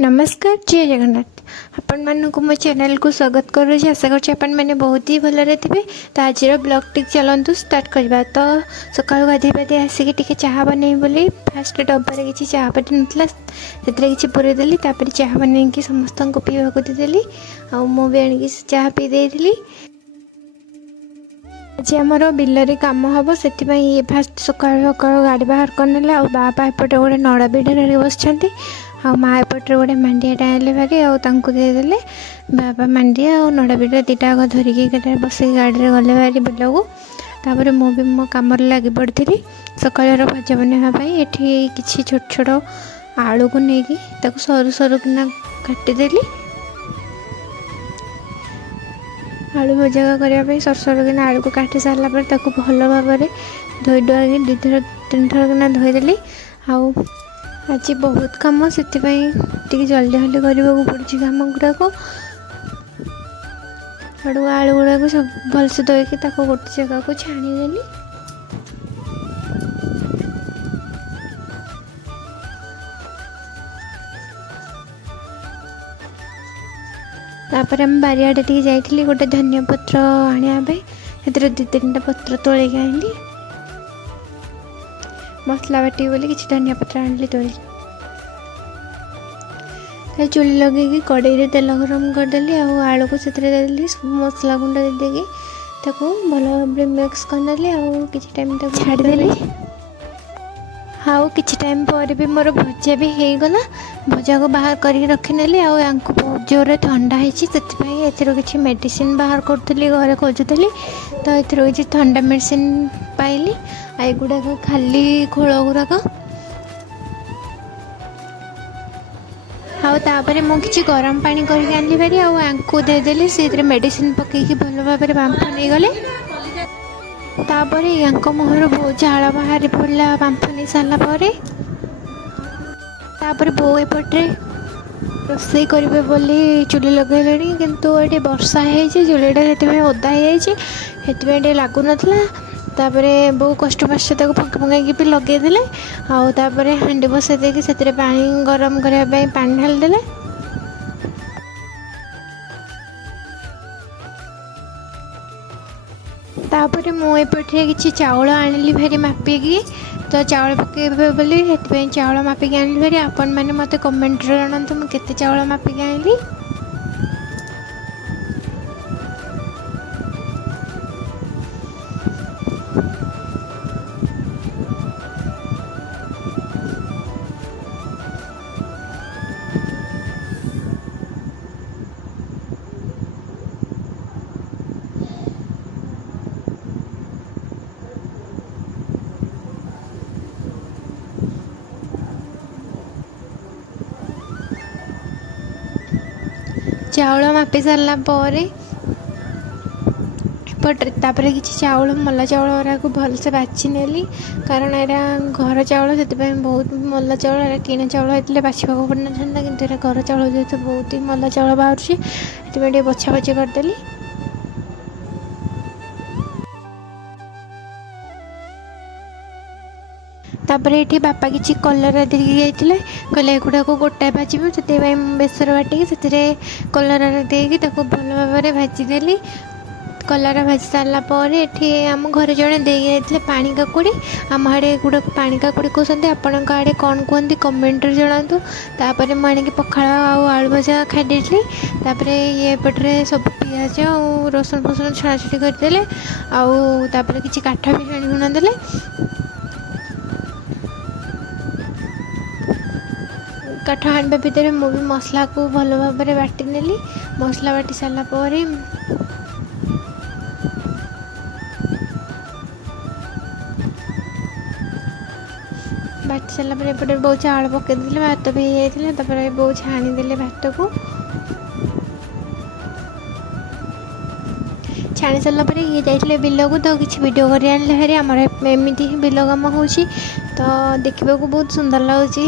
नमस्कार जय जगन्नाथ आपण मानक मो चैनल को स्वागत करुँच। आशा कर बहुत ही भलरे थे। तो आज ब्लॉग टी चलतु स्टार्ट करवा। तो सका गाधे पाधे आसिक चाह बन बोली फास्ट डब्बार किसी चाह पटी नाला से किसी पूरे देली चाह बन समस्त को पीवा देदेली भी आणिक चाह पी देली। आज आमर बिलरे कम हम से फास्ट सका सका गाड़ी बाहर करने आ बापा एपटे गोटे नड़ा बिढ़ बस माँ एपटे गोटे मांडियाटा आने भारी देदेले बाबा मांडिया और नड़ा बिड़ा दीटा धरिकी बस गाड़ी में गले भारी बिल को। तापर मुझे मो कम लगी पड़ी सकाल भजा बनवाई। ये किसी छोट छोट आलू को लेकिन सरू सरू किना काटिदेली। आलू भजा करने सर सर कि आलू को काटी सारापर भल भाव धोई धुआ कि 2 थर 3 थर किना धोईदेली। आज बहुत कम से जल्दी जल्दी करने को पड़ी कम गुड़ाक आलू गुड़ाक सब भलसे धोईकी गोटे जगह को छाणीदेली। तापर आम बारियाडे टी जाइली गोटे धनिया पत्र आने 2-3टा पत्र तोलिक आनी मसला बाटी बोली किसी धनिया पत्र आनी तोली चूली लगे कड़े तेल गरम करदेली आलू को से देदेली मसला गुंड देदेगी भल भाव मिक्स करनेली किसी टाइम छाड़देली। हाँ किसी टाइम पर भी मोर भजा भी हो गला। भजा को बाहर करके रखीनेली आपको बहुत जोर ठंडा होती किसी मेडिसिन बाहर करी घरे खोजुली। तो ये किसी ठंडा मेडिसिन पाइली एगुड़ाक खाली खोल गुड़ाक तापर मु किसी गरम पानी करके आनी भारी आपको देदेली से मेडिसिन पकईकी भल भाव बांफ नहीं गले। तापर यांको मुहर बहुत झाड़ बाहरी पड़ा बांफ नहीं सारापर तापर बो एपटे रोसई करेंगे बोली चूली लगे किंतु ये वर्षा है चूलीटा से ओदा हो लगुन। तापर बो कष्ट मष्ट फंका फंका भी लगेदे आपर हांडी बसई देकी से पानी गरम करने पानी ढालदेले। तापर मुझे किसी चाउल आनिली भारी मापिकी। तो चाउल पकेबे बोली चाउल मापिकी आनिली भारी। आपण मैंने मत कमेंट जनातु मुझे केते चाउल मापिकी आनिली। चाउल मापी सारा पर किसी चाउल मल्ला चाउल गुराक भलसे बाछि नेली कारण यहाँ घर चाउल से बहुत मल्ला चाउल किଣା चाउल होते बाछा पड़ना था कि घर चाउल जेहतु बहुत ही मल्ला चाउल बाहर बछा बछी करदेली। तापर ये बापा किसी कलरा देके जाइए कहले एगुड़ा को गोटाए भाजब से बेसर बाटिकी से कलरा देकी भल भाव भाजीदेली। कलरा भाजी सारापर ये आम घर जड़े देते पानी काकुड़ी आम आड़े गुड़ा पानी काकुड़ी कहते आपण आड़े कौन कहते कमेंट जनातु। तापर मुझे पखाड़ आलू भजा खाई तापर ये पटे सब पिज और रसुण फसुण छाड़ी करदे आपर किसी काठ भी छाणी गुणा देले। काठ हाणवा भितर मुझे मसला को भल भाव बाटी नेली। मसला बाटी सारापर बाटी सारापर एपटे बहुत चाउल पकईदे भात भी हो बहुत छाणीदे भात को। छाणी सारापर ये जाइए बिल को तो किसी वीडियो कर भारी आमर एमती ही बिल कम हो तो देखा बहुत सुंदर लगुच।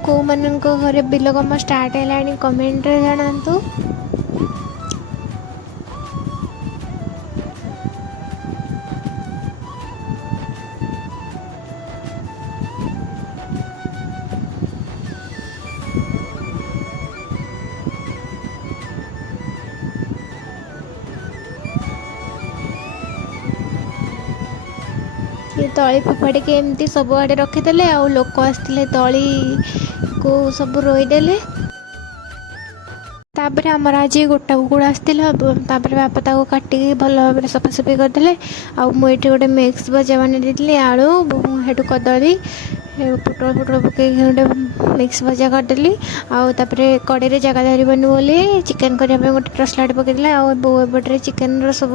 को मन घरे बिल कम स्टार्ट है कमेंट जनातु। ये तली फोपाड़ी एमती सबुआड़े रखीदे आउ लोक आसते तली को सब रोईदेले। तापर आमर आज गोटा कुकुड़ा आसाला बापा ताको काटिकी भल भाव सफासफी करदे। आउे गोटे मिक्स भजा बनी आलू हेटू कदली पुटल पुटल पकई गोटे मिक्स भजा करदेली। आउे कड़े जगह धरबनी बोली चिकेन करने गोटे टसलाट पकईदे। आउे चिकेन सब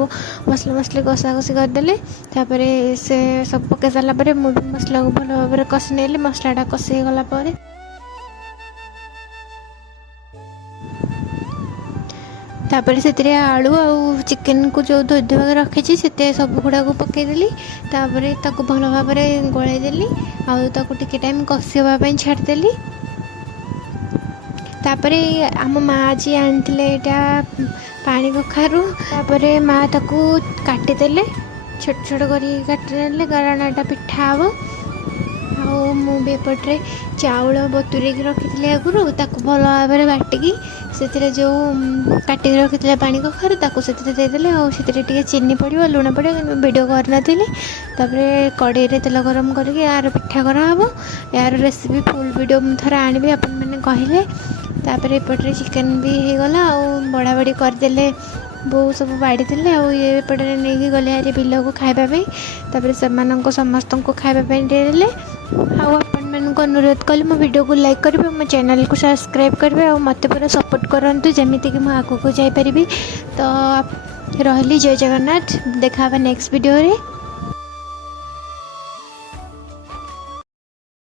मसला मसली कषा कषि करदे। से सब पकई सारापर मुझे मसला को भल भाव कषि नेली। मसलाटा कषि गलापर तापर से आलू आउ चिकेन को जो धोई धोई रखी से सब गुड़ा को पकईदेली। तापर ताको भल भाव गलैदेली आउ टिके टाइम कषिवाई छाड़देली। तापर आम माँ आज आनी पानी कखारू तापर माँ ताको काटिदेले छोट छोट कर काटिदेले कारण एटा पिठा हम। मुझे चाउल बतुरे रखी आगुरी भल भाव बाटिकी से जो काटिक रखी पानी कखारू देदेले चीनी पड़ो लुण पड़ो कि वीडियो करनी। कड़े तेल गरम करके यार पिठा कराब। यार रेसिपी फुल वीडियो मुझे आनी आपण मैंने कहले। तापर एपटे चिकेन भी होगला आ बड़ा बड़ी करदे बो सब बाड़ी थे आएपटे नहीं गले हारी बिल को खावाई। समस्त को खावाई देदेले। आपण मानक अनुरोध कली मो वीडियो को लाइक करेंगे मो चैनल को सब्सक्राइब करेंगे और मत पूरा सपोर्ट करूँ जमीती कि मुझे आगे को जापरि। तो रही जय जगन्नाथ देखा नेक्स्ट वीडियो रे।